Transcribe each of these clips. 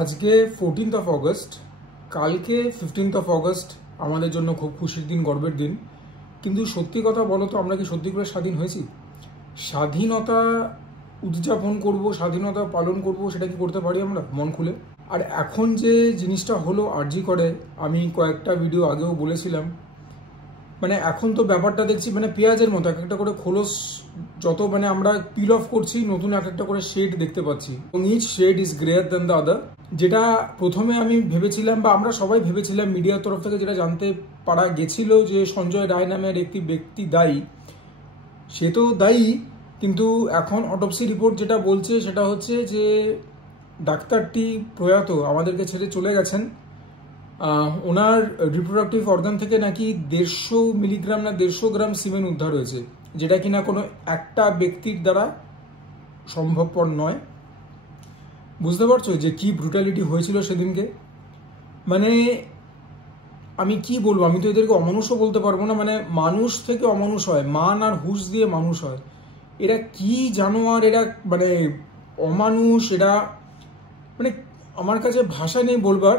আজকে 14th of August, কালকে 15th of August আমাদের জন্য খুব খুশির দিন, গর্বের দিন। কিন্তু সত্যি কথা বলো তো, আমরা কি সত্যি করে স্বাধীন হয়েছি? স্বাধীনতা উদযাপন করব, স্বাধীনতা পালন করব, সেটা কি করতে পারি আমরা মন খুলে? আর এখন যে জিনিসটা হলো আরজি করে, আমি কয়েকটা ভিডিও আগেও বলেছিলাম, মানে এখন তো ব্যাপারটা দেখছি মানে পেঁয়াজের মতো এক একটা করে খোলস যত মানে আমরা পিল অফ করছি, নতুন এক একটা করে শেড দেখতে পাচ্ছি এবং each shade is greyer than the other. যেটা প্রথমে আমি ভেবেছিলাম বা আমরা সবাই ভেবেছিলাম, মিডিয়ার তরফ থেকে যেটা জানতে পারা গেছিল যে সঞ্জয় রায় নামের একটি ব্যক্তি দায়ী, সে তো দায়ী, কিন্তু এখন অটোপসি রিপোর্ট যেটা বলছে সেটা হচ্ছে যে ডাক্তারটি প্রয়াত, আমাদেরকে ছেড়ে চলে গেছেন। ওনার রিপ্রোডাক্টিভ অর্গান থেকে নাকি 150 মিলিগ্রাম না 150 গ্রাম সিমেন্ট উদ্ধার হয়েছে, যেটা কিনা কোনো একটা ব্যক্তির দ্বারা সম্ভবপর নয়। বুঝতে পারছো যে কি ব্রুটালিটি হয়েছিল সেদিনকে? মানে আমি কি বলবো, আমি তো এদেরকে অমানুষও বলতে পারবো না, মানে মানুষ থেকে অমানুষ হয়, মান আর হুঁশ দিয়ে মানুষ হয়। এরা কি জানোয়ার, এরা মানে অমানুষ, এরা মানে আমার কাছে ভাষা নেই বলবার।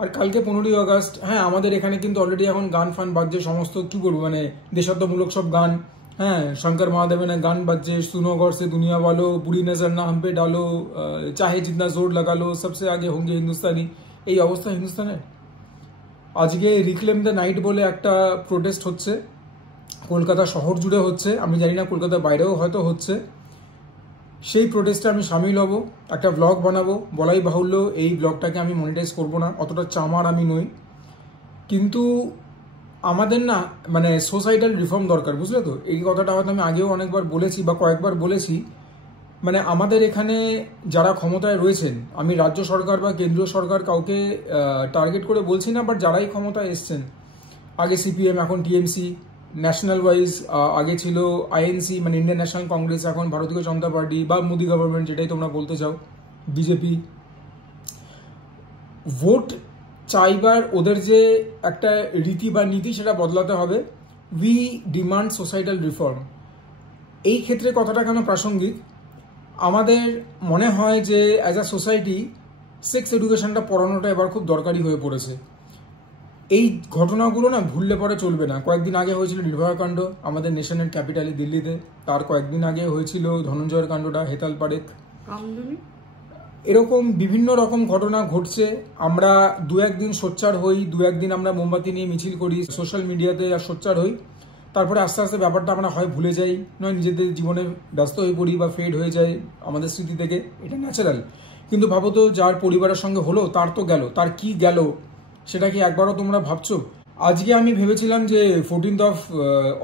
আর কালকে 15ই আগস্ট, হ্যাঁ আমাদের এখানে কিন্তু অলরেডি এখন গান ফান বাজছে, সমস্ত কি বলবো মানে দেশাত্মমূলক সব গান, হ্যাঁ শঙ্কর মহাদেবের গান বাজছে, সুনো গড় সে দুনিয়া वालो, বুড়ি নজর না হাম পে ডালো, চাহে জিতনা জোর লাগালো, সবসে আগে হোঙ্গে হিন্দুস্তানি। এই অবস্থা হিন্দুস্তানের। আজকে রিক্লেম দ্য নাইট বলে একটা প্রোটেস্ট হচ্ছে, কলকাতা শহর জুড়ে হচ্ছে, আমি জানি না কলকাতার বাইরেও হয়তো হচ্ছে। সেই প্রোটেস্টে আমি সামিল হব, একটা ব্লগ বানাবো। বলাই বাহুল্য, এই ব্লগটাকে আমি মনিটাইজ করব না, অতটা চামার আমি নই। কিন্তু আমাদের না মানে সোসাইটাল রিফর্ম দরকার, বুঝলে তো? এই কথাটা হয়তো আমি আগেও অনেকবার বলেছি বা কয়েকবার বলেছি। মানে আমাদের এখানে যারা ক্ষমতায় রয়েছেন, আমি রাজ্য সরকার বা কেন্দ্রীয় সরকার কাউকে টার্গেট করে বলছি না, বাট যারাই ক্ষমতায় এসছেন, আগে সিপিএম এখন টিএমসি, ন্যাশনাল ওয়াইজ আগে ছিল আইএনসি মানে ইন্ডিয়ান ন্যাশনাল কংগ্রেস, এখন ভারতীয় জনতা পার্টি বা মোদি গভর্নমেন্ট, যেটাই তোমরা বলতে চাও, বিজেপি। ভোট চাইবার ওদের যে একটা রীতি বা নীতি, সেটা বদলাতে হবে। We demand societal reform. এই ক্ষেত্রে কথাটা কেন প্রাসঙ্গিক, আমাদের মনে হয় যে অ্যাজ আ সোসাইটি সেক্স এডুকেশনটা পড়ানোটা এবার খুব দরকারি হয়ে পড়েছে। এই ঘটনাগুলো না ভুললে পরে চলবে না। কয়েকদিন আগে হয়েছিল নির্ভয়া কাণ্ড আমাদের নেশনের ক্যাপিটালে দিল্লিতে, তার কয়েকদিন আগে হয়েছিল ধনঞ্জয়ের কাণ্ডটা হেতালপাড়ে। এরকম বিভিন্ন রকম ঘটনা ঘটছে। আমরা দু একদিন সোচ্চার হই, দু একদিন আমরা মোমবাতি নিয়ে মিছিল করি সোশ্যাল মিডিয়াতে আর সোচ্চার হই, তারপরে আস্তে আস্তে ব্যাপারটা আমরা হয় ভুলে যাই, নয় নিজেদের জীবনে ব্যস্ত হয়ে পড়ি বা ফেড হয়ে যায় আমাদের স্মৃতি থেকে। এটা ন্যাচারাল। কিন্তু ভাবো তো, যার পরিবারের সঙ্গে হলো তার তো গেল, তার কি গেল সেটা কি একবারও তোমরা ভাবছো? আজকে আমি ভেবেছিলাম যে 14th অফ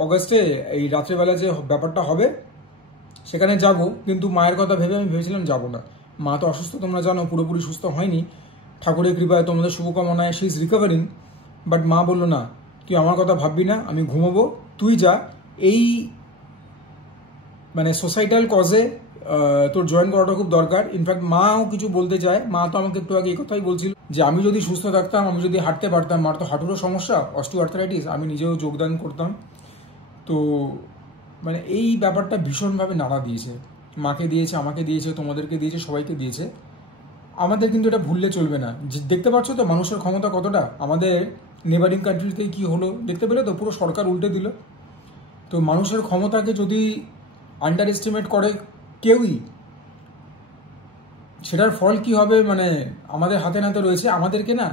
অগস্টে এই রাত্রেবেলা যে ব্যাপারটা হবে সেখানে যাব, কিন্তু মায়ের কথা ভেবে আমি ভেবেছিলাম যাব না। মা তো অসুস্থ, তোমরা জানো, পুরোপুরি সুস্থ হয়নি। ঠাকুরের কৃপায়, তোমাদের শুভকামনায় শি ইজ রিকভারিং। বাট মা বললো না, তুই আমার কথা ভাববি না, আমি ঘুমোবো, তুই যা। এই মানে সোসাইটাল কজে তোর জয়েন করাটা খুব দরকার। ইনফ্যাক্ট মাও কিছু বলতে চায়। মা তো আমাকে একটু আগে এই কথাই বলছিল যে আমি যদি সুস্থ থাকতাম, আমি যদি হাঁটতে পারতাম, মার তো হাঁটুরও সমস্যা, অস্টিওআর্থারাইটিস, আমি নিজেও যোগদান করতাম। তো মানে এই ব্যাপারটা ভীষণভাবে নাড়া দিয়েছে, মাকে দিয়েছে, আমাকে দিয়েছে, তোমাদেরকে দিয়েছে, সবাইকে দিয়েছে। আমাদের কিন্তু এটা ভুললে চলবে না। দেখতে পাচ্ছ তো মানুষের ক্ষমতা কতটা। আমাদের নেবারিং কান্ট্রিতে কি হলো দেখতে পেলে তো, পুরো সরকার উল্টে দিল। তো মানুষের ক্ষমতাকে যদি আন্ডার এস্টিমেট করে কেউই, সেটার ফল কি হবে মানে আমাদের হাতে নাতে রয়েছে। আমাদেরকে না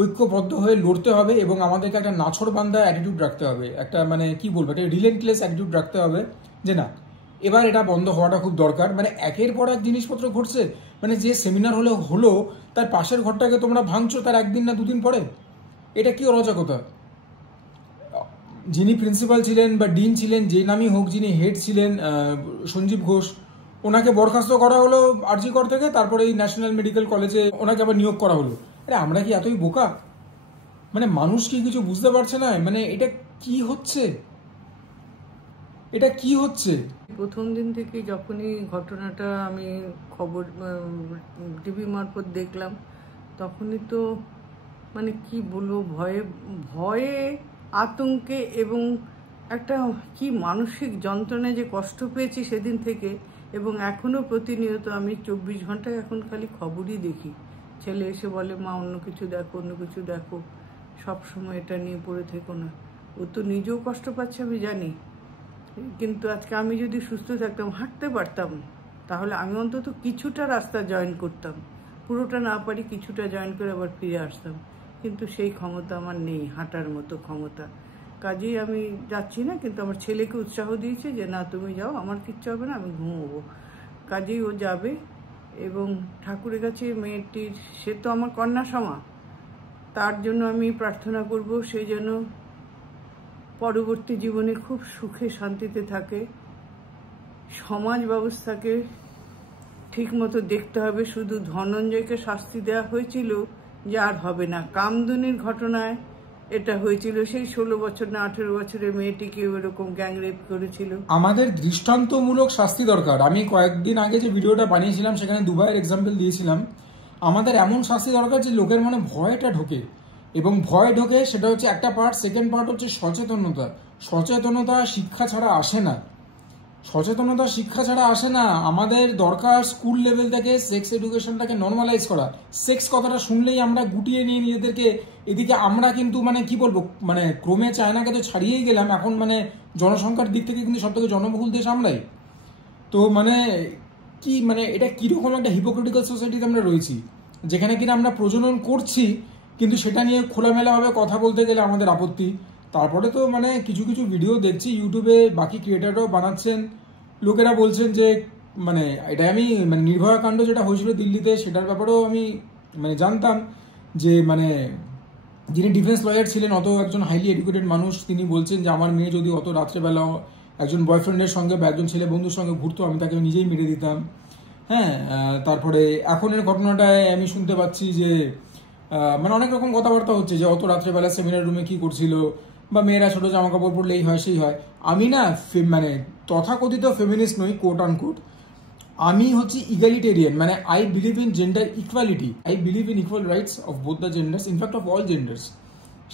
ঐক্যবদ্ধ হয়ে লড়তে হবে এবং আমাদেরকে একটা নাছোড়বান্ধা অ্যাটিটিউড রাখতে হবে, একটা মানে কি বলবো, একটা রিলেন্টলেস অ্যাটিটিউড রাখতে হবে যে না, এবার এটা বন্ধ হওয়াটা খুব দরকার। মানে একের পর এক জিনিসপত্র ঘটছে, মানে যে সেমিনার হলো তার পাশের ঘরটাকে তোমরা ভাঙছো তার একদিন না দুদিন পরে। এটা কি অরাজকতা? যিনি প্রিন্সিপাল ছিলেন বা ডিন ছিলেন, যে নামই হোক, যিনি হেড ছিলেন সঞ্জীব ঘোষ, ওনাকে বরখাস্ত করা হলো আরজি কর থেকে, তারপরে এই ন্যাশনাল মেডিকেল কলেজে ওনাকে আবার নিয়োগ করা হলো। আরে আমরা কি এতই বোকা? মানে মানুষ কি কিছু বুঝতে পারছে না? মানে এটা কি হচ্ছে, এটা কি হচ্ছে? প্রথম দিন থেকে যখনই ঘটনাটা আমি খবর টিভি মারফত দেখলাম, তখনই তো মানে কি বলবো, ভয়ে আতঙ্কে এবং একটা কি মানসিক যন্ত্রণায় যে কষ্ট পেয়েছি সেদিন থেকে, এবং এখনও প্রতিনিয়ত আমি 24 ঘন্টায় এখন খালি খবরই দেখি। ছেলে এসে বলে, মা অন্য কিছু দেখো, অন্য কিছু দেখো, সবসময় এটা নিয়ে পড়ে থেকো না। ও তো নিজেও কষ্ট পাচ্ছে আমি জানি, কিন্তু আজকে আমি যদি সুস্থ থাকতাম, হাঁটতে পারতাম, তাহলে আমি অন্তত কিছুটা রাস্তা জয়েন করতাম। পুরোটা না পারি, কিছুটা জয়েন করে আবার ফিরে আসতাম, কিন্তু সেই ক্ষমতা আমার নেই, হাঁটার মতো ক্ষমতা। কাজেই আমি যাচ্ছি না, কিন্তু আমার ছেলেকে উৎসাহ দিয়েছে যে না তুমি যাও, আমার কিচ্ছু হবে না, আমি ঘুমোবো। কাজেই ও যাবে। এবং ঠাকুরের কাছে মেয়েটির, সে তো আমার কন্যা সমা, তার জন্য আমি প্রার্থনা করব সে যেন পরবর্তী জীবনে খুব সুখে শান্তিতে থাকে। সমাজ ব্যবস্থাকে ঠিক মতো দেখতে হবে। শুধু ধনঞ্জয়কে শাস্তি দেওয়া হয়েছিল যে আর হবে না, কামদুনির ঘটনায় এটা হয়েছিল, সেই 16 বছর না 18 বছরের মেয়েটিকে ওরকম গ্যাংরেপ করেছিল। আমাদের দৃষ্টান্তমূলক শাস্তি দরকার। আমি কয়েকদিন আগে যে ভিডিওটা বানিয়েছিলাম সেখানে দুবাইয়ের এক্সাম্পল দিয়েছিলাম। আমাদের এমন শাস্তি দরকার যে লোকের মনে ভয়টা ঢোকে, এবং ভয় ঢোকে সেটা হচ্ছে একটা পার্ট। সেকেন্ড পার্ট হচ্ছে সচেতনতা। সচেতনতা শিক্ষা ছাড়া আসে না, সচেতনতা শিক্ষা ছাড়া আসে না। আমাদের দরকার স্কুল লেভেল থেকে সেক্স এডুকেশনটাকে নর্মালাইজ করা। সেক্স কথাটা শুনলেই আমরা গুটিয়ে নিয়ে নিজেদেরকে, এদিকে আমরা কিন্তু মানে কি বলবো, মানে ক্রমে চায়নাকে তো ছাড়িয়েই গেলাম, এখন মানে জনসংখ্যার দিক থেকে কিন্তু সব থেকে জনবহুল দেশ আমরাই। তো মানে কি, মানে এটা কিরকম একটা হিপোক্রিটিক্যাল সোসাইটিতে আমরা রয়েছি, যেখানে কিনা আমরা প্রজনন করছি কিন্তু সেটা নিয়ে খোলামেলাভাবে কথা বলতে গেলে আমাদের আপত্তি। তারপরে তো মানে কিছু কিছু ভিডিও দেখছি ইউটিউবে, বাকি ক্রিয়েটাররাও বানাচ্ছেন, লোকেরা বলছেন যে মানে এটা আমি মানে নির্ভয়া কাণ্ড যেটা হয়েছিল দিল্লিতে সেটার ব্যাপারেও আমি মানে জানতাম যে মানে যিনি ডিফেন্স লয়ার ছিলেন, অত একজন হাইলি এডুকেটেড মানুষ, তিনি বলছেন যে আমার মেয়ে যদি অত রাত্রেবেলা একজন বয়ফ্রেন্ডের সঙ্গে বা একজন ছেলে বন্ধুর সঙ্গে ঘুরতো, আমি তাকে নিজেই মেরে দিতাম। হ্যাঁ, তারপরে এখনের ঘটনাটায় আমি শুনতে পাচ্ছি যে মানে অনেক রকম কথাবার্তা হচ্ছে যে অত রাত্রেবেলা সেমিনার রুমে কি করছিল, বা মেয়েরা ছোট জামা কাপড় পরলেই হয় সেই হয়। আমি না মানে তথাকথিত ফেমিনিস্ট নই, কোট আন কোট। আমি হচ্ছে ইগালিটেরিয়ান, মানে I believe in gender equality, I believe in equal rights of both the genders, in fact of all genders.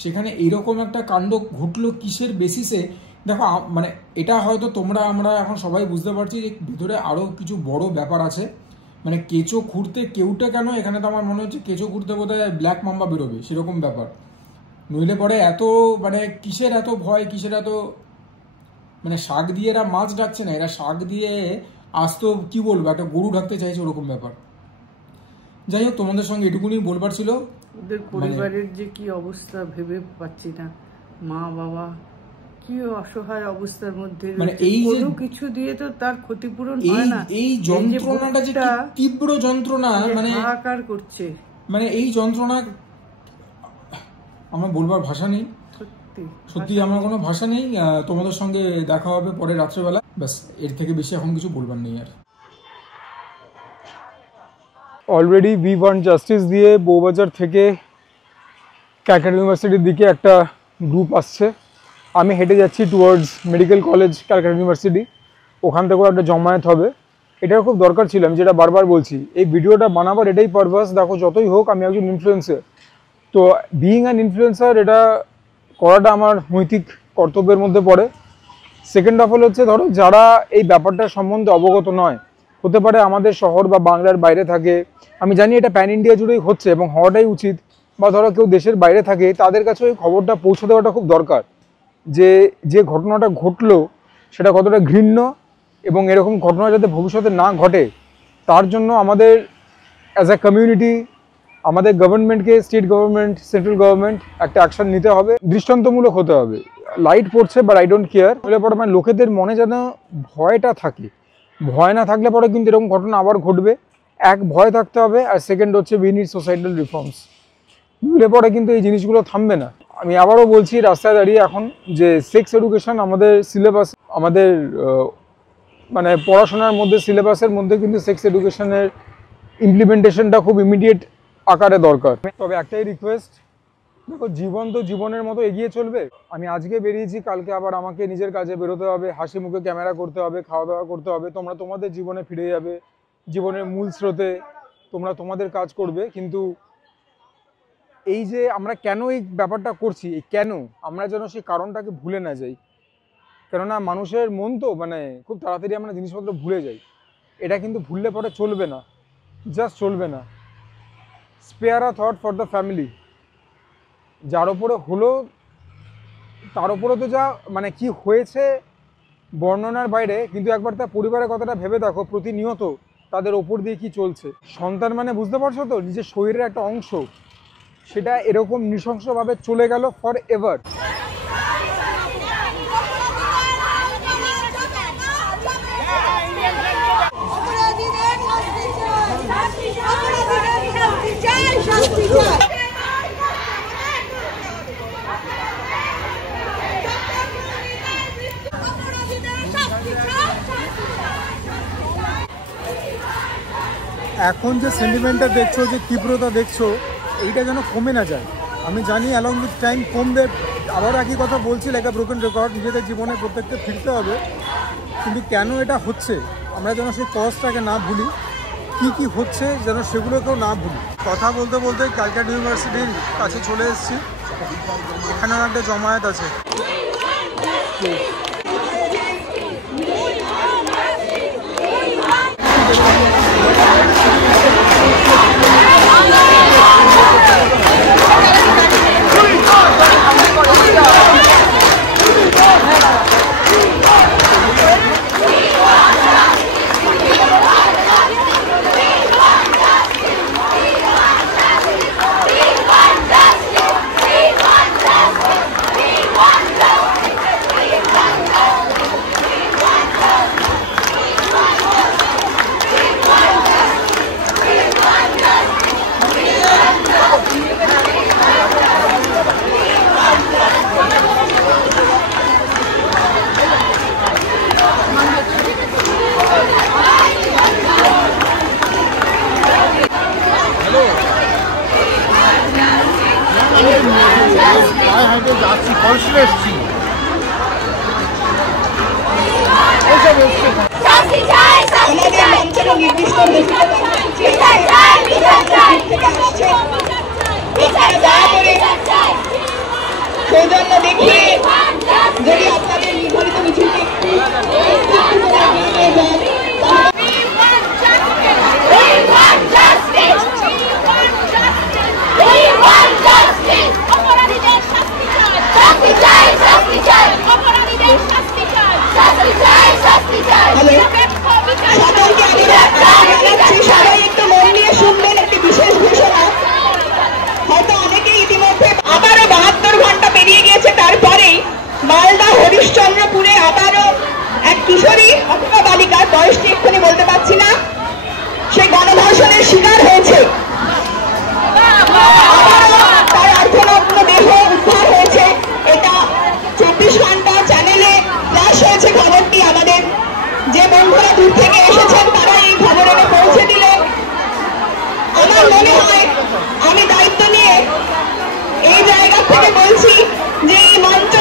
সেখানে এইরকম একটা কাণ্ড ঘটলো কিসের বেসিসে? দেখো মানে এটা হয়তো তোমরা আমরা এখন সবাই বুঝতে পারছি যে ভিতরে আরো কিছু বড় ব্যাপার আছে। মানে কেঁচো খুঁড়তে কেউটা কেন, এখানে তো আমার মনে হচ্ছে কেঁচো খুঁড়তে বোধহয় ব্ল্যাক মাম্বা বেরোবে, সেরকম ব্যাপার। নইলে পরে এত মানে কিসের এত ভয়, কিসের এত মানে শাক দিয়ে এরা মাছ ডাকছে না, এরা শাক দিয়ে আস্ত কি বলবো একটা গরু ডাকতে চাইছে, ওরকম ব্যাপার। যাই হোক, তোমাদের সঙ্গে এটুকুনি বলবার ছিল। ওদের পরিবারের যে কি অবস্থা ভেবে পাচ্ছি না, মা বাবা কি অসহায় অবস্থার মধ্যে, মানে এই কোনো কিছু দিয়ে তো তার ক্ষতিপূরণ হয় না। এই যন্ত্রণাটা যে তীব্র যন্ত্রণা, মানে হাহাকার করছে, মানে এই যন্ত্রণা আমার বলবার ভাষা নেই, সত্যি আমার কোনো ভাষা নেই। তোমাদের সঙ্গে দেখা হবে পরে রাত্রেবেলা, ব্যাস, এর থেকে বেশি এখন কিছু বলবার নেই আর। অলরেডি উই ওয়ান্ট জাস্টিস দিয়ে বউবাজার থেকে ক্যালকাটা ইউনিভার্সিটির দিকে একটা গ্রুপ আসছে। আমি হেঁটে যাচ্ছি towards medical college Calcutta university, ওখান থেকেও একটা জমায়েত হবে। এটার খুব দরকার ছিল, আমি যেটা বারবার বলছি, এই ভিডিওটা বানাবার এটাই পারপাস। দেখো যতই হোক আমি একজন ইনফ্লুয়েন্সার, তো বিইং অ্যান ইনফ্লুয়েন্সার এটা করাটা আমার নৈতিক কর্তব্যের মধ্যে পড়ে। সেকেন্ড অফ অল হচ্ছে, ধরো যারা এই ব্যাপারটার সম্বন্ধে অবগত নয়, হতে পারে আমাদের শহর বা বাংলার বাইরে থাকে, আমি জানি এটা প্যান ইন্ডিয়া জুড়েই হচ্ছে এবং হওয়াটাই উচিত, বা ধরো কেউ দেশের বাইরে থাকে, তাদের কাছে ওই খবরটা পৌঁছে দেওয়াটা খুব দরকার যে যে ঘটনাটা ঘটলো সেটা কতটা ঘৃণ্য, এবং এরকম ঘটনা যাতে ভবিষ্যতে না ঘটে তার জন্য আমাদের অ্যাজ আ কমিউনিটি, আমাদের গভর্নমেন্টকে, স্টেট গভর্নমেন্ট, সেন্ট্রাল গভর্নমেন্ট একটা অ্যাকশন নিতে হবে, দৃষ্টান্তমূলক হতে হবে। লাইট পড়ছে বাট আই ডোন্ট কেয়ার, হলে পরে মানে লোকেদের মনে যেন ভয়টা থাকে। ভয় না থাকলে পরে কিন্তু এরকম ঘটনা আবার ঘটবে। এক, ভয় থাকতে হবে, আর সেকেন্ড হচ্ছে উই নিড সোসাইটাল রিফর্মস। হলে পরে কিন্তু এই জিনিসগুলো থামবে না। আমি আবারও বলছি রাস্তায় দাঁড়িয়ে এখন, যে সেক্স এডুকেশন আমাদের সিলেবাস, আমাদের মানে পড়াশোনার মধ্যে, সিলেবাসের মধ্যে কিন্তু সেক্স এডুকেশনের ইমপ্লিমেন্টেশনটা খুব ইমিডিয়েট আকারে দরকার। তবে একটাই রিকোয়েস্ট, দেখো জীবন তো জীবনের মতো এগিয়ে চলবে। আমি আজকে বেরিয়েছি, কালকে আবার আমাকে নিজের কাজে বেরোতে হবে, হাসি মুখে ক্যামেরা করতে হবে, খাওয়া দাওয়া করতে হবে, তোমরা তোমাদের জীবনে ফিরে যাবে, জীবনের মূল স্রোতে তোমরা তোমাদের কাজ করবে। কিন্তু এই যে আমরা কেন এই ব্যাপারটা করছি, এই কেন, আমরা যেন সেই কারণটাকে ভুলে না যাই। কেননা মানুষের মন তো মানে খুব তাড়াতাড়ি আমরা জিনিসপত্র ভুলে যাই। এটা কিন্তু ভুললে পরে চলবে না, জাস্ট চলবে না। Spare a thought for the family. যার ওপরে হলো তার ওপরে তো যা মানে কি হয়েছে বর্ণনার বাইরে, কিন্তু একবার তার পরিবারের কথাটা ভেবে দেখো, প্রতিনিয়ত তাদের ওপর দিয়ে কি চলছে। সন্তান মানে বুঝতে পারছো তো, নিজের শরীরের একটা অংশ, সেটা এরকম নৃশংসভাবে চলে গেল ফর এভার। এখন যে সেন্টিমেন্টটা দেখছো, যে তীব্রতা দেখছো, এইটা যেন কমে না যায়। আমি জানি অ্যালং উইথ টাইম কমবে, আবার একই কথা বলছি, লাইক আ ব্রোকেন রেকর্ড, নিজেদের জীবনে প্রত্যেককে ফিরতে হবে। কিন্তু কেন এটা হচ্ছে আমরা যেন সেই কজটাকে না ভুলি, কি কি হচ্ছে যেন সেগুলোকেও না ভুলি। কথা বলতে বলতে ক্যালকাটা ইউনিভার্সিটির কাছে চলে এসেছি, এখানেও একটা জমায়েত আছে। যাচ্ছি কলসে এসছি। সেই জন্য দেখি যদি আপনাদের নির্ধারিত মিছিলটি সবাই একটু মন নিয়ে শুনবেন একটি বিশেষ ঘোষণা। হয়তো অনেকে ইতিমধ্যে আবারও 72 ঘন্টা পেরিয়ে গিয়েছে, তারপরেই মালদা হরিশ্চন্দ্রপুরে আবারও এক কিশোরী অথবা বালিকার, বয়সটি এক্ষুনি বলতে পারছি না, সে গণধর্ষণের শিকার হয়েছে। তার অর্ধনগ্ন দেহ উদ্ধার হয়েছে। এটা 24 ঘন্টা চ্যানেলে ফ্ল্যাশ হয়েছে খবরটি। আমাদের যে বন্ধুরা দূর থেকে এসেছেন তারা এই খবর এনে পৌঁছে দিলেন। আমার মনে হয় আমি দায়িত্ব নিয়ে এই জায়গা থেকে বলছি যে এই মঞ্চ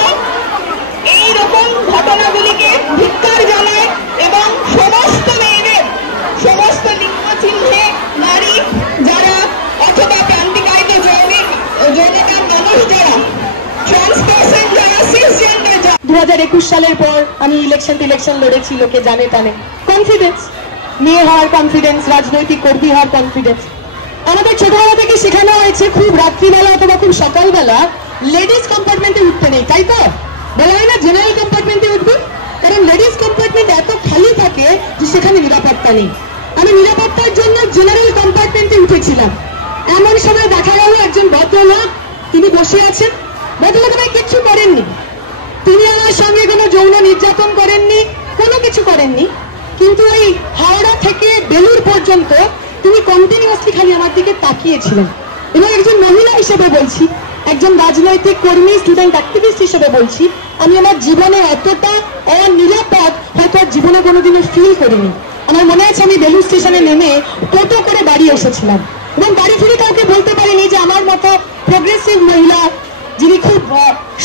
এইরকম ঘটনাগুলিকে ধিক্কার জানায় এবং সমস্ত মেয়েদের, সমস্ত লিঙ্গ চিহ্নে নারী যারা অথবা প্রান্তিকায়িত যৌনতার মানুষ যারা, ট্রান্সপার্সন যারা, সিসজেন্ডার যারা। 2021 সালের পর আমি ইলেকশন লড়েছি, লোকে জানে টানে। কনফিডেন্স, মেয়ে হওয়ার কনফিডেন্স, রাজনৈতিক কর্মী হওয়ার কনফিডেন্স। আমাদের ছোটবেলা থেকে শেখানো হয়েছে খুব রাত্রিবেলা অথবা খুব সকালবেলা লেডিস কম্পার্টমেন্টে উঠতে নেই, তাই তো? বলা হয় না জেনারেল কম্পার্টমেন্টে উঠবে, কারণ লেডিস কম্পার্টমেন্ট এত খালি থাকে যে সেখানে নিরাপত্তা নেই। আমি নিরাপত্তার জন্য জেনারেল কম্পার্টমেন্টে উঠেছিলাম। এমন সময় দেখা গেল একজন ভদ্রলোক, তিনি বসে আছেন। ভদ্রলোক আমায় কিচ্ছু করেননি, তিনি আমার সঙ্গে কোনো যৌন নির্যাতন করেননি, কোনো কিছু করেননি, কিন্তু এই হাওড়া থেকে বেলুর পর্যন্ত তিনি কন্টিনিউয়াসলি খালি আমার দিকে তাকিয়েছিলেন। এবং একজন মহিলা হিসেবে বলছি, একজন রাজনৈতিক কর্মী, স্টুডেন্ট অ্যাক্টিভিস্ট হিসেবে বলছি, আমি আমার জীবনে অতটা অনিরাপদ হয়তো আর জীবনে কোনোদিনও ফিল করিনি। আমার মনে আছে আমি বেলুর স্টেশনে নেমে টোটো করে বাড়ি এসেছিলাম এবং বাড়ি ফিরে কাউকে বলতে পারিনি যে আমার মতো প্রোগ্রেসিভ মহিলা, যিনি খুব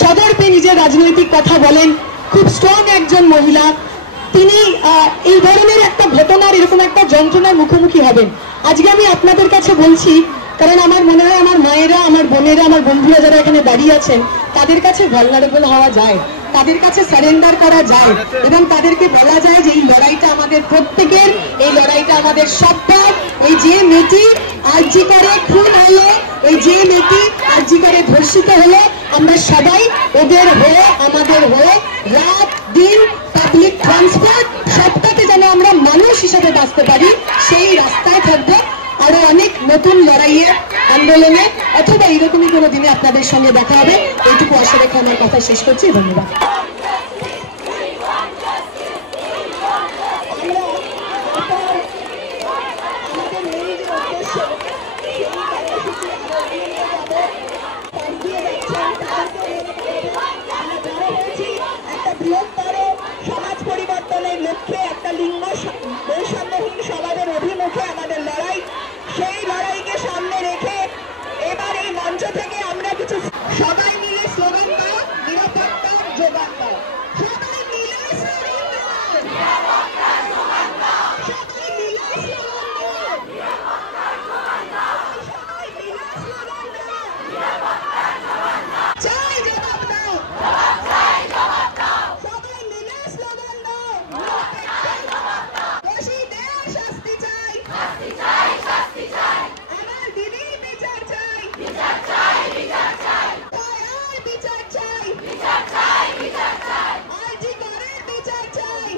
সদর্পে নিজের রাজনৈতিক কথা বলেন, খুব স্ট্রং একজন মহিলা, তিনি এই ধরনের একটা ঘটনার, এরকম একটা যন্ত্রণার মুখোমুখি হবেন। আজকে আমি আপনাদের কাছে বলছি, কারণ আমার মনে হয় আমার মায়েরা, আমার বোনেরা, আমার বন্ধুরা যারা এখানে দাঁড়িয়ে আছেন, তাদের কাছে ভালনারেবল হওয়া যায়, তাদের কাছে সারেন্ডার করা যায় এবং তাদেরকে বলা যায় যে এই লড়াইটা আমাদের প্রত্যেকের, এই লড়াইটা আমাদের সবার। ওই যে মেয়েটি আরজি করে খুন হলো, ওই যে মেয়েটি আরজি করে ধর্ষিত হলো, আমরা সবাই ওদের হয়ে, আমাদের হয়ে রাত দিন পাবলিক ট্রান্সপোর্ট সবটাতে যেন আমরা মানুষ হিসাবে বাঁচতে পারি সেই রাস্তায় থাকবো। আরো অনেক নতুন লড়াইয়ের আন্দোলনে অথবা এরকমই কোনো দিনে আপনাদের সঙ্গে দেখা হবে। এইটুকু আশা রেখে আমার কথা শেষ করছি। ধন্যবাদ। সমাজ পরিবর্তনের লক্ষ্যে একটা লিঙ্গ বৈষম্যহীন সমাজের অভিমুখে আমাদের লড়াই, সেই লড়াইকে সামনে রেখে এবার এই মঞ্চ থেকে আমরা কিছু সবাই মিলে স্লোগান দাও, নিরাপত্তা যোগান দাও, সবাই মিলে স্লোগান দাও, সবাই মিলে স্লোগান দাও, সবাই মিলে স্লোগান দাও, চাই জবাব দাও, সবাই মিলে স্লোগান দাও, দোষীদের শাস্তি চাই, আমার দিদির বিচার চাই, বিচার চাই, আরজি করের বিচার চাই,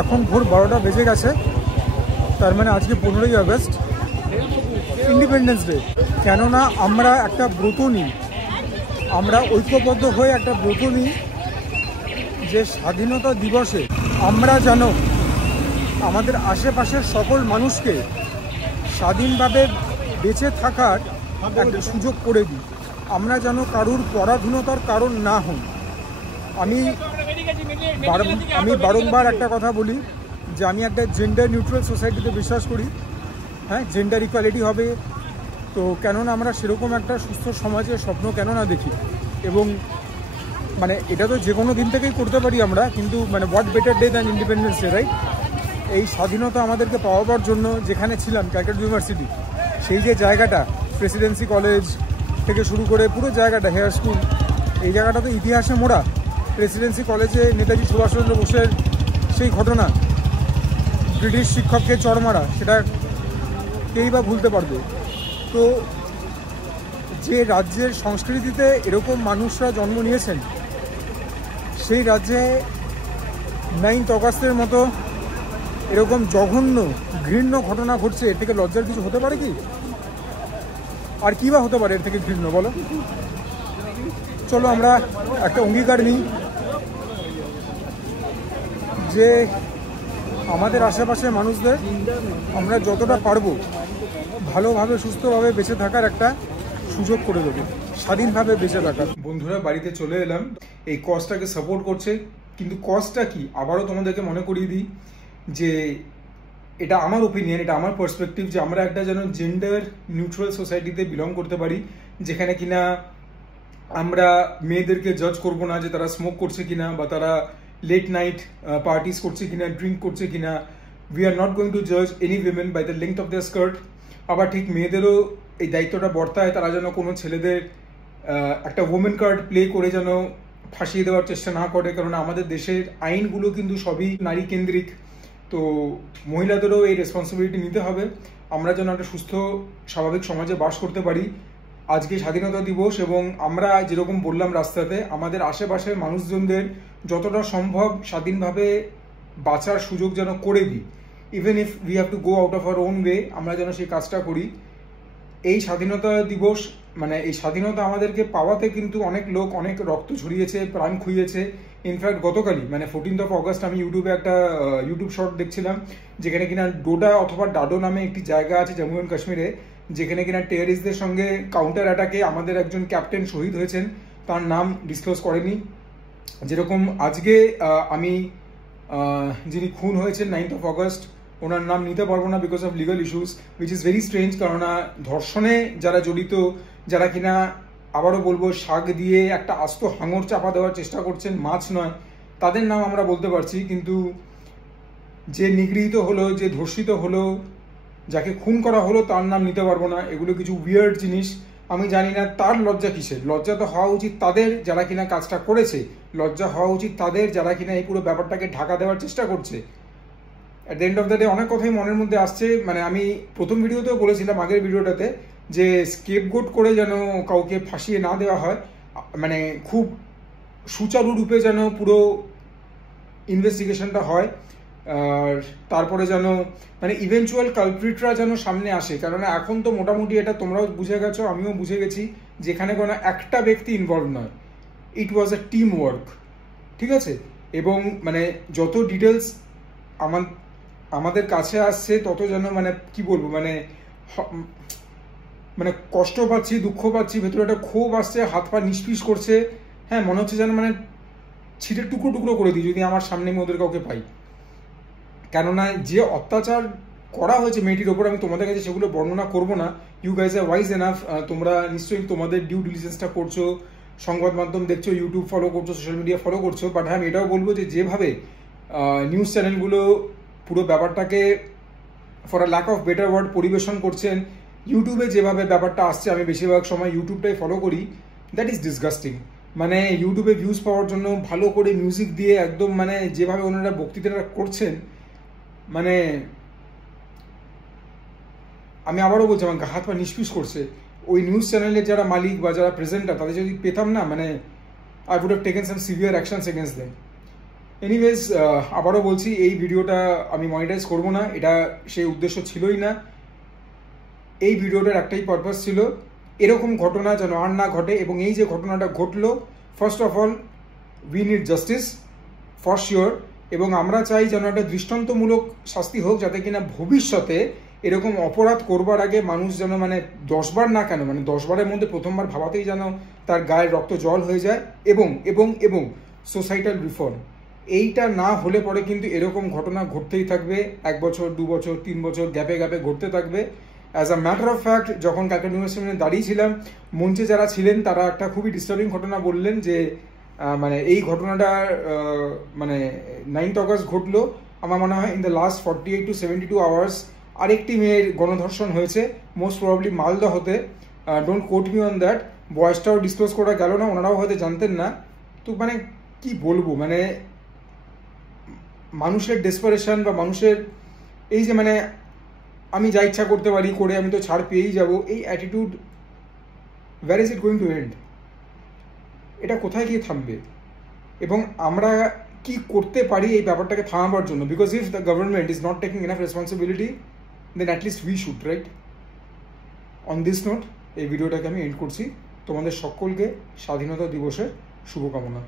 এখন ভোর 12টা বেজে গেছে, তার মানে আজকে 15ই আগস্ট, ইন্ডিপেন্ডেন্স ডে। কেননা আমরা একটা ব্রত নিই, আমরা ঐক্যবদ্ধ হয়ে একটা ব্রত নিই যে স্বাধীনতা দিবসে আমরা যেন আমাদের আশেপাশের সকল মানুষকে স্বাধীনভাবে বেঁচে থাকার একটা সুযোগ করে দিই। আমরা যেন কারুর পরাধীনতার কারণ না হই। আমি বারংবার একটা কথা বলি যে আমি একটা জেন্ডার নিউট্রাল সোসাইটিতে বিশ্বাস করি। হ্যাঁ, জেন্ডার ইকুয়ালিটি হবে তো কেননা আমরা সেরকম একটা সুস্থ সমাজের স্বপ্ন কেন না দেখি। এবং মানে এটা তো যে কোনো দিন থেকেই করতে পারি আমরা, কিন্তু মানে what better day than independence day, right? এই স্বাধীনতা আমাদেরকে পাওয়াবার জন্য যেখানে ছিলাম ক্যালকাটা ইউনিভার্সিটি, সেই যে জায়গাটা, প্রেসিডেন্সি কলেজ থেকে শুরু করে পুরো জায়গাটা, হেয়ার স্কুল, এই জায়গাটা তো ইতিহাসে মোড়া। প্রেসিডেন্সি কলেজে নেতাজি সুভাষচন্দ্র বোসের সেই ঘটনা, ব্রিটিশ শিক্ষককে চড় মারা, সেটা কেই বা ভুলতে পারবে? তো যে রাজ্যের সংস্কৃতিতে এরকম মানুষরা জন্ম নিয়েছেন, সেই রাজ্যে 9th অগাস্টের মতো এরকম জঘন্য ঘৃণ্য ঘটনা ঘটছে। এর থেকে লজ্জার কিছু হতে পারে কি? আর কী বা হতে পারে এর থেকে ঘৃণ্য, বলো? চলো আমরা একটা অঙ্গীকার নিই যে আমাদের আশেপাশের মানুষদের আমরা যতটা পারবো ভালোভাবে সুস্থভাবে বেঁচে থাকার একটা সুযোগ করে দেবো, স্বাধীনভাবে বেঁচে থাকার। বন্ধুরা বাড়িতে চলে এলাম, এই কজটাকে সাপোর্ট করছে। কিন্তু কজটা কি আবারও তোমাদেরকে মনে করিয়ে দিই যে এটা আমার ওপিনিয়ন, এটা আমার পার্সপেক্টিভ, যে আমরা একটা যেন জেন্ডার নিউট্রাল সোসাইটিতে বিলং করতে পারি, যেখানে কিনা আমরা মেয়েদেরকে জাজ করবো না যে তারা স্মোক করছে কিনা, বা তারা লেট নাইট পার্টিস করছে কিনা, ড্রিঙ্ক করছে কিনা, we are not going to জাজ any women by the length of the skirt. আবার ঠিক মেয়েদেরও এই দায়িত্বটা বর্তায়, তারা যেন কোনো ছেলেদের একটা ওমেন কার্ড প্লে করে যেন ফাঁসিয়ে দেওয়ার চেষ্টা না করে, কারণ আমাদের দেশের আইনগুলো কিন্তু সবই নারী কেন্দ্রিক। তো মহিলাদেরও এই রেসপন্সিবিলিটি নিতে হবে, আমরা যেন একটা সুস্থ স্বাভাবিক সমাজে বাস করতে পারি। আজকে স্বাধীনতা দিবস, এবং আমরা যেরকম বললাম রাস্তাতে, আমাদের আশেপাশের মানুষজনদের যতটা সম্ভব স্বাধীনভাবে বাঁচার সুযোগ যেন করে দিই। Even if we have to go out of our own way, আমরা যেন সেই কাজটা করি। এই স্বাধীনতা দিবস মানে এই স্বাধীনতা আমাদেরকে পাওয়াতে কিন্তু অনেক লোক অনেক রক্ত ঝরিয়েছে, প্রাণ খুইয়েছে। ইনফ্যাক্ট গতকালই মানে 14 অগস্ট আমি ইউটিউবে একটা ইউটিউব শর্ট দেখছিলাম, যেখানে কিনা ডোডা অথবা ডাডো নামে একটি জায়গা আছে জম্মু অ্যান্ড কাশ্মীরে, যেখানে কিনা টেররিস্টদের সঙ্গে কাউন্টার অ্যাটাকে আমাদের একজন ক্যাপ্টেন শহীদ হয়েছেন, তার নাম ডিসক্লোজ করেনি। যেরকম আজকে আমি যিনি খুন হয়েছেন 9 অগস্ট, ওনার নাম নিতে পারবো না because of legal issues, which is very strange. কেননা ধর্ষণে যারা জড়িত, যারা কিনা আবারও বলবো শাক দিয়ে একটা আস্ত হাঙর চাপা দেওয়ার চেষ্টা করছেন, মাছ নয়, তাদের নাম আমরা বলতে পারছি। কিন্তু যে নিগৃহীত হলো, যে ধর্ষিত হলো, যাকে খুন করা হলো, তার নাম নিতে পারবো না। এগুলো কিছু উইয়ার্ড জিনিস। আমি জানি না তার লজ্জা কিসের। লজ্জা তো হওয়া উচিত তাদের যারা কিনা কাজটা করেছে, লজ্জা হওয়া উচিত তাদের যারা কিনা এই পুরো ব্যাপারটাকে ঢাকা দেওয়ার চেষ্টা করছে। At the end of the day অনেক কথাই মনের মধ্যে আসছে। মানে আমি প্রথম ভিডিওতেও বলেছিলাম, আগের ভিডিওটাতে, যে স্কেপগোট করে যেন কাউকে ফাঁসিয়ে না দেওয়া হয়, মানে খুব সুচারুরূপে যেন পুরো ইনভেস্টিগেশনটা হয়, আর তারপরে যেন মানে ইভেনচুয়াল কালপ্রিটরা যেন সামনে আসে। কেননা এখন তো মোটামুটি এটা তোমরাও বুঝে গেছো, আমিও বুঝে গেছি, যেখানে কোনো একটা ব্যক্তি ইনভলভ নয়, ইট ওয়াজ আ টিম ওয়ার্ক, ঠিক আছে? এবং মানে যত ডিটেলস আমাদের কাছে আসছে তত যেন মানে কি বলবো, মানে কষ্ট পাচ্ছি, দুঃখ পাচ্ছি, ভেতরে একটা ক্ষোভ আসছে, হাত পা নিষ্পিস করছে। হ্যাঁ, মনে হচ্ছে যেন মানে ছিটে টুকরো টুকরো করে দিই যদি আমার সামনে আমি ওদের কাউকে পাই। কেননা যে অত্যাচার করা হয়েছে মেয়েটির ওপর, আমি তোমাদের কাছে সেগুলো বর্ণনা করবো না। You guys are wise enough, তোমরা নিশ্চয়ই তোমাদের ডিউ ডিলিজেন্সটা করছো, সংবাদ মাধ্যম দেখছো, ইউটিউব ফলো করছো, সোশ্যাল মিডিয়া ফলো করছো। বাট হ্যাঁ, আমি এটাও বলবো যে যেভাবে নিউজ চ্যানেলগুলো পুরো ব্যাপারটাকে for a lack of better word পরিবেশন করছেন, ইউটিউবে যেভাবে ব্যাপারটা আসছে, আমি বেশিরভাগ সময় ইউটিউবটাই ফলো করি, দ্যাট ইজ ডিসগাস্টিং। মানে ইউটিউবে ভিউজ পাওয়ার জন্য ভালো করে মিউজিক দিয়ে একদম মানে যেভাবে ওনারা বক্তৃতাটা করছেন, মানে আমি আবারও বলছি, আমার হাত পা নিষ্পিস করছে। ওই নিউজ চ্যানেলের যারা মালিক বা যারা প্রেজেন্টার, তাদের যদি পেতাম না, মানে I would have taken some severe actions against them. Anyways, আবারও বলছি, এই ভিডিওটা আমি মনিটাইজ করবো না, এটা সেই উদ্দেশ্য ছিলই না। এই ভিডিওটার একটাই পারপাস ছিল, এরকম ঘটনা যেন আর না ঘটে। এবং এই যে ঘটনাটা ঘটলো, first of all we need justice for sure. এবং আমরা চাই যেন একটা দৃষ্টান্তমূলক শাস্তি হোক, যাতে কিনা ভবিষ্যতে এরকম অপরাধ করবার আগে মানুষ যেন মানে 10 বার না কেন, মানে 10 বারের মধ্যে প্রথমবার ভাবাতেই যেন তার গায়ের রক্ত জল হয়ে যায়। এবং এবং এবং সোসাইটাল রিফর্ম, এইটা না হলে পরে কিন্তু এরকম ঘটনা ঘটতেই থাকবে, 1 বছর 2 বছর 3 বছর গ্যাপে গ্যাপে ঘটতে থাকবে। As a matter of fact, যখন ক্যালকাটা ইউনিভার্সিটিতে দাঁড়িয়েছিলাম, মঞ্চে যারা ছিলেন তারা একটা খুবই ডিস্টার্বিং ঘটনা বললেন, যে মানে এই ঘটনাটা মানে 9 অগস্ট ঘটলো, আমার মনে হয় in the last 48 to 72 hours আরেকটি মেয়ের গণধর্ষণ হয়েছে, মোস্ট প্রবাবলি মালদা হতে। Don't quote me on that. বয়সটাও ডিসক্লোজ করা গেল না, ওনারাও হয়তো জানতেন না। তো মানে কি বলবো, মানে মানুষের ডেসপারেশন বা মানুষের এই যে মানে আমি যা ইচ্ছা করতে পারি, করে আমি তো ছাড় পেয়েই যাব, এই attitude, where is it going to end? এটা কোথায় গিয়ে থামবে? এবং আমরা কি করতে পারি এই ব্যাপারটাকে থামাবার জন্য? Because if the government is not taking enough responsibility, then at least we should, right? On this note এই ভিডিওটাকে আমি এন্ড করছি। তোমাদের সকলকে স্বাধীনতা দিবসের শুভকামনা।